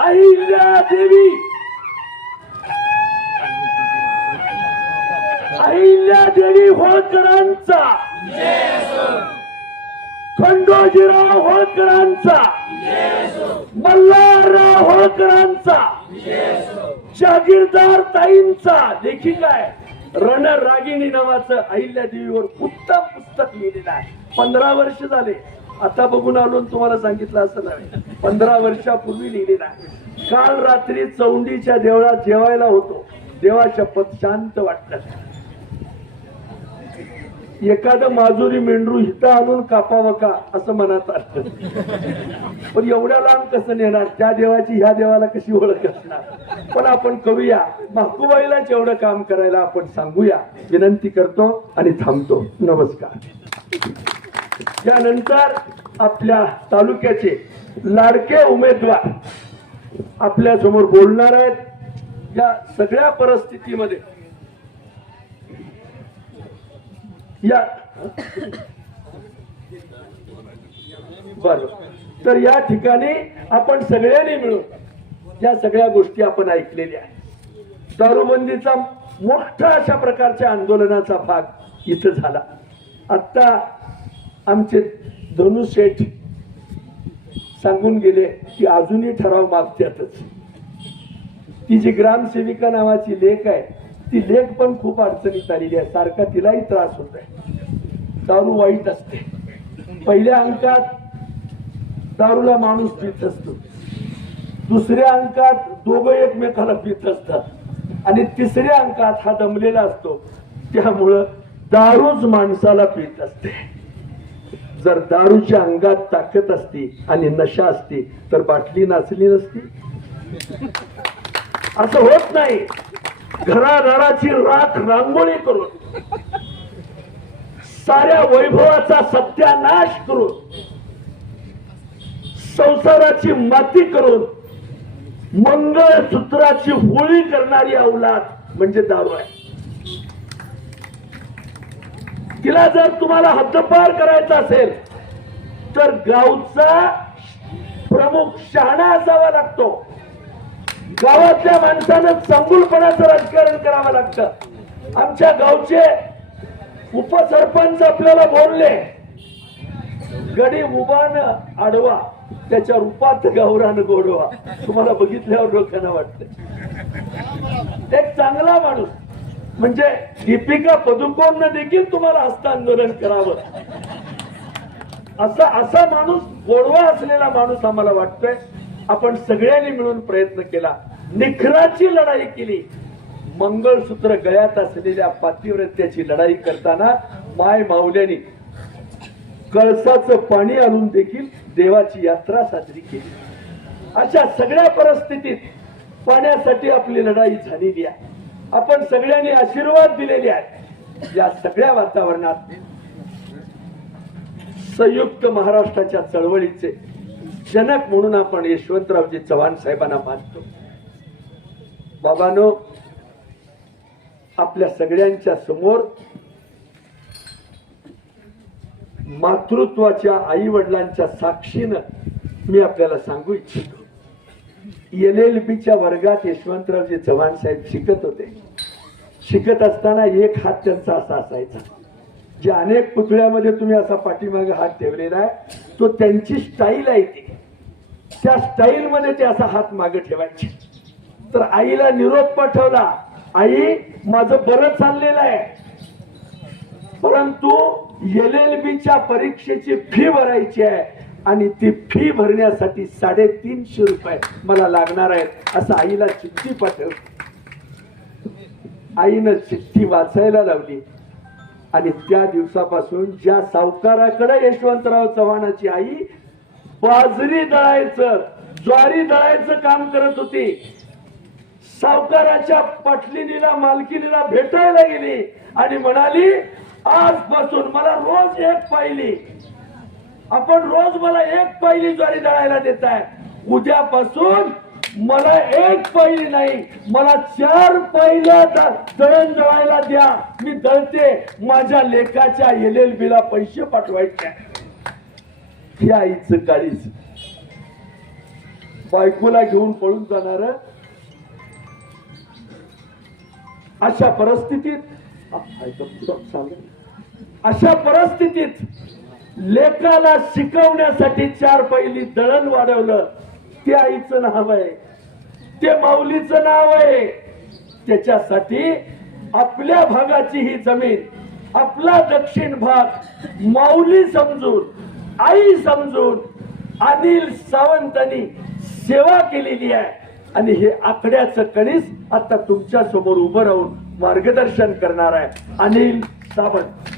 अहिल्या देवी! अहिल्या देवी होळकरांचा! खंडोजीराव होळकरांचा! मल्हारराव होळकरांचा! जागीरदार ताईंचा! देखील आहे रणरागिणी नावाचं अहिल्या देवीवर उत्तम पुस्तक लिहिलेलं आहे. पंधरा वर्ष झाले. आता बघून आलो तुम्हाला सांगितलं असं नाही. पंधरा वर्षापूर्वी लिहिलेलं आहे. काल रात्री चौंडीच्या देवळात जेवायला होतो. देवाच्या पद शांत वाटतात. एखादं माजुरी मेंढरू हिता आणून कापावं का? असं मनात आलं. पण एवढ्या लांब कसं नेणार? त्या देवाची ह्या देवाला कशी ओळख असणार? पण आपण करूया. माकुबाईलाच एवढं काम करायला आपण सांगूया. विनंती करतो आणि थांबतो. नमस्कार. त्यानंतर आपल्या तालुक्याचे लाडके उमेदवार आपल्यासमोर बोलणार आहेत. या सगळ्या परिस्थितीमध्ये या बर. तर या ठिकाणी आपण सगळ्यांनी मिळून या सगळ्या गोष्टी आपण ऐकलेल्या आहेत. दारूबंदीचा मोठा अशा प्रकारच्या आंदोलनाचा भाग इथं झाला. आता आमचे धनु शेठ सांगून गेले की अजूनही ठराव मागत्यातच. ती जी ग्रामसेविका नावाची लेख आहे ती लेख पण खूप अडचणीत आलेली आहे. सारखा तिलाही त्रास होत आहे. दारू वाईट असते. पहिल्या अंकात दारूला माणूस पित असतो. दुसऱ्या अंकात दोघं एकमेकाला पित असतात. आणि तिसऱ्या अंकात हा दमलेला असतो. त्यामुळं दारूच माणसाला पित असते. जर दारूच्या अंगात ताकद असती आणि नशा असती तर बाटली नाचली नसती. असं होत नाही. घरादाराची राख रांगोळी करून साऱ्या वैभवाचा सत्यानाश करून संसाराची माती करून मंगळसूत्राची होळी करणारी औलाद म्हणजे दारू आहे. तिला जर तुम्हाला हद्दपार करायचा असेल तर गावचा प्रमुख शहाणा असावा लागतो. गावातल्या माणसानं चांगुलपणाचं राजकारण करावं लागतं. आमच्या गावचे उपसरपंच आपल्याला बोलले गडी उभानं आडवा त्याच्या रूपात गावरान गोडवा. तुम्हाला बघितल्यावर डोक्यानं वाटत. एक चांगला माणूस म्हणजे दीपिका पदुकोण देखील तुम्हाला हस्तांदोलन करावं. असा असा माणूस गोडवा असलेला माणूस आम्हाला वाटतोय. आपण सगळ्यांनी मिळून प्रयत्न केला. निखराची लढाई केली. मंगळसूत्र गळ्यात असलेल्या पातिव्रत्याची लढाई करताना माय माऊल्यानी कळसाचं पाणी आणून देखील देवाची यात्रा साजरी केली. अशा सगळ्या परिस्थितीत पाण्यासाठी आपली लढाई झालेली आहे. आपण सगळ्यांनी आशीर्वाद दिलेले आहेत. या सगळ्या वातावरणात संयुक्त महाराष्ट्राच्या चळवळीचे जनक म्हणून आपण यशवंतरावजी चव्हाण साहेबांना मानतो. बाबानो आपल्या सगळ्यांच्या समोर मातृत्वाच्या आई वडिलांच्या साक्षीनं मी आपल्याला सांगू इच्छितो. एल एल बीच्या वर्गात यशवंतरावजी चव्हाण साहेब शिकत होते. शिकत असताना एक हात त्यांचा असा असायचा. जे अनेक पुतळ्यामध्ये तुम्ही असा पाठीमागे हात ठेवलेला आहे तो त्यांची स्टाईल आहे ती. त्या स्टाईल मध्ये ते असा हात मागे ठेवायचे. तर आईला निरोप पाठवला आई माझं बरं चाललेलं आहे. परंतु एल एल बीच्या परीक्षेची फी भरायची आहे. आणि ती फी भरण्यासाठी साडेतीनशे रुपये मला लागणार आहेत असं आईला चिठ्ठी पाठव. आईनं चिठ्ठी वाचायला लावली. आणि त्या दिवसापासून ज्या सावकाराकडे यशवंतराव चव्हाणाची आई बाजरी दळायचं ज्वारी दळायचं काम करत होती सावकाराच्या पटलिनीला मालकिनीला भेटायला गेली आणि म्हणाली आजपासून मला रोज एक पाहिली आपण रोज मला एक पहिली ज्वारी दळायला देत आहे उद्यापासून मला एक पहिली नाही मला चार पहिल्या दळण दळायला द्या. मी दळते. माझ्या लेखाच्या एल एल बीला पैसे पाठवायचे. आहे. हे आईचं काळीच बायकोला घेऊन पळून जाणार अशा परिस्थितीत अशा परिस्थितीत लेकाला शिकवण्यासाठी चार पहिली दळण वाढवलं. ते आईचं नाव आहे. ते माऊलीचं नाव आहे. त्याच्यासाठी आपल्या भागाची ही जमीन आपला दक्षिण भाग माऊली समजून आई समजून अनिल सावंतांनी सेवा केलेली आहे. आणि हे आकड्याचं कणीस आता तुमच्यासमोर उभं राहून मार्गदर्शन करणार आहे. अनिल सावंत.